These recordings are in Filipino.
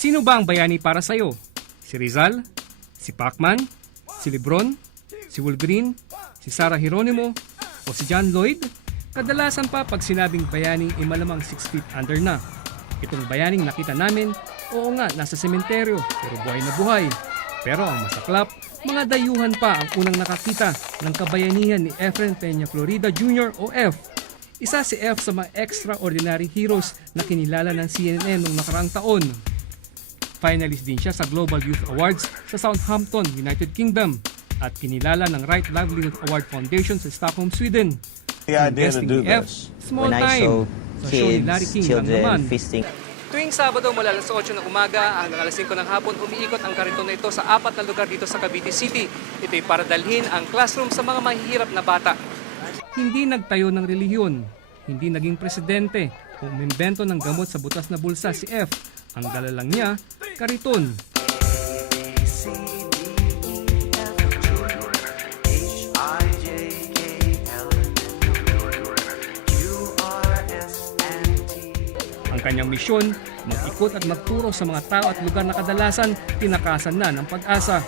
Sino ba ang bayani para sa'yo? Si Rizal? Si Pacman? Si Lebron? Si Wolverine? Si Sarah Geronimo? O si John Lloyd? Kadalasan pa pag sinabing bayani ay malamang 6 feet under na. Itong bayaning nakita namin, oo nga, nasa sementeryo, pero buhay na buhay. Pero ang masaklap, mga dayuhan pa ang unang nakakita ng kabayanihan ni Efren Peña Florida Jr. o F. Isa si F sa mga extraordinary heroes na kinilala ng CNN noong nakaraang taon. Finalist din siya sa Global Youth Awards sa Southampton, United Kingdom at kinilala ng Right Livelihood Award Foundation sa Stockholm, Sweden. The idea to do F, this. small When I time. saw Sa show ni Larry kids, King lang children naman. feasting. Tuwing Sabado mula alas 8 ng umaga hanggang alas 5 ng hapon, umiikot ang kariton na ito sa 4 na lugar dito sa Cavite City. Ito'y para dalhin ang classroom sa mga mahihirap na bata. Hindi nagtayo ng relihiyon, hindi naging presidente o umimbento ng gamot sa butas na bulsa si F. Ang dala lang niya, kariton. Ang kanyang misyon, mag-ikot at magturo sa mga tao at lugar na kadalasan tinakasan na ng pag-asa.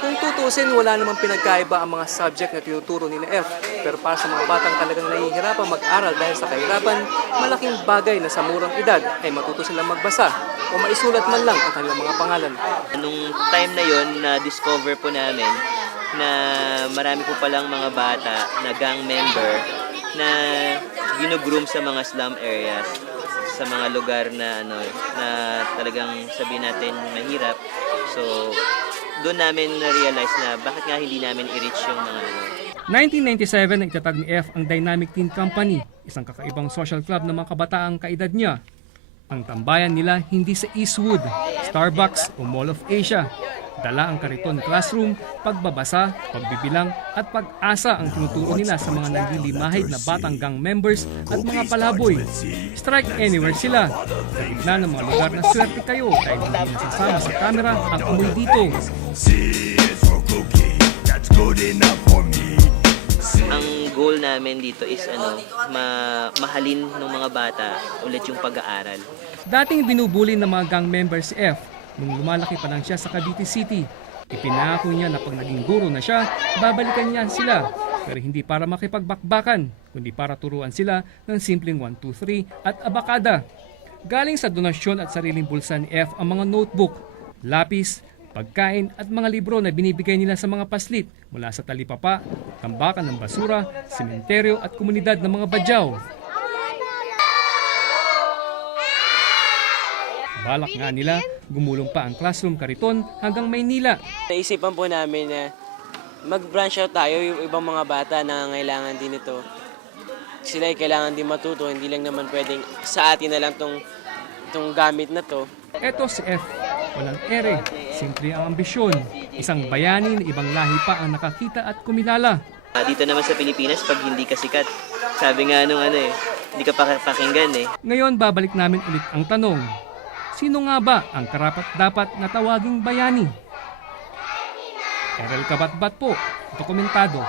Kung tutusin, wala namang pinagkaiba ang mga subject na tinuturo nila F. Pero para sa mga batang talagang nahihirapan mag-aral dahil sa kahirapan, malaking bagay na sa murang edad ay matuto silang magbasa o maisulat man lang ang kanilang mga pangalan. Nung time na yon, na-discover po namin na marami po palang mga bata na gang member na ginugroom sa mga slum areas, sa mga lugar na na talagang sabihin natin mahirap. So doon namin na-realize na bakit nga hindi namin i-reach yung mga 1997 na itatag ni F ang Dynamic Teen Company, isang kakaibang social club ng mga kabataang kaedad niya. Ang tambayan nila hindi sa Eastwood, Starbucks o Mall of Asia. Dala ang kariton classroom, pagbabasa, pagbibilang at pag-asa ang tinuturo nila sa mga naglilimahid na batang gang members at mga palaboy. Strike anywhere sila. Sa gitna ng mga lugar na swerte kayo dahil hindi nasasama sa camera ang amoy dito. Ang goal namin dito is mahalin ng mga bata ulit yung pag-aaral. Dating binubuli ng mga gang members si F nung lumalaki pa lang siya sa Cavite City. Ipinangako niya na pag naging guro na siya, babalikan niya sila. Pero hindi para makipagbakbakan, kundi para turuan sila ng simpleng 1, 2, 3 at abakada. Galing sa donasyon at sariling bulsa ni F ang mga notebook, lapis, pagkain at mga libro na binibigay nila sa mga paslit mula sa talipapa, tambakan ng basura, sementeryo at komunidad ng mga badyaw. Balak nga nila, gumulong pa ang classroom kariton hanggang Maynila. Naisipan po namin na mag-branch out tayo, yung ibang mga bata na nangangailangan din ito. Sila ay kailangan din matuto, hindi lang naman pwedeng sa atin na lang tong gamit na to. Eto si F, walang ere, simple ang ambisyon. Isang bayani na ibang lahi pa ang nakakita at kumilala. Dito naman sa Pilipinas, pag hindi ka sikat, sabi nga nung hindi ka pakinggan eh. Ngayon babalik namin ulit ang tanong, sino nga ba ang karapat-dapat na tawaging bayani? Erel Kabatbat po, dokumentado.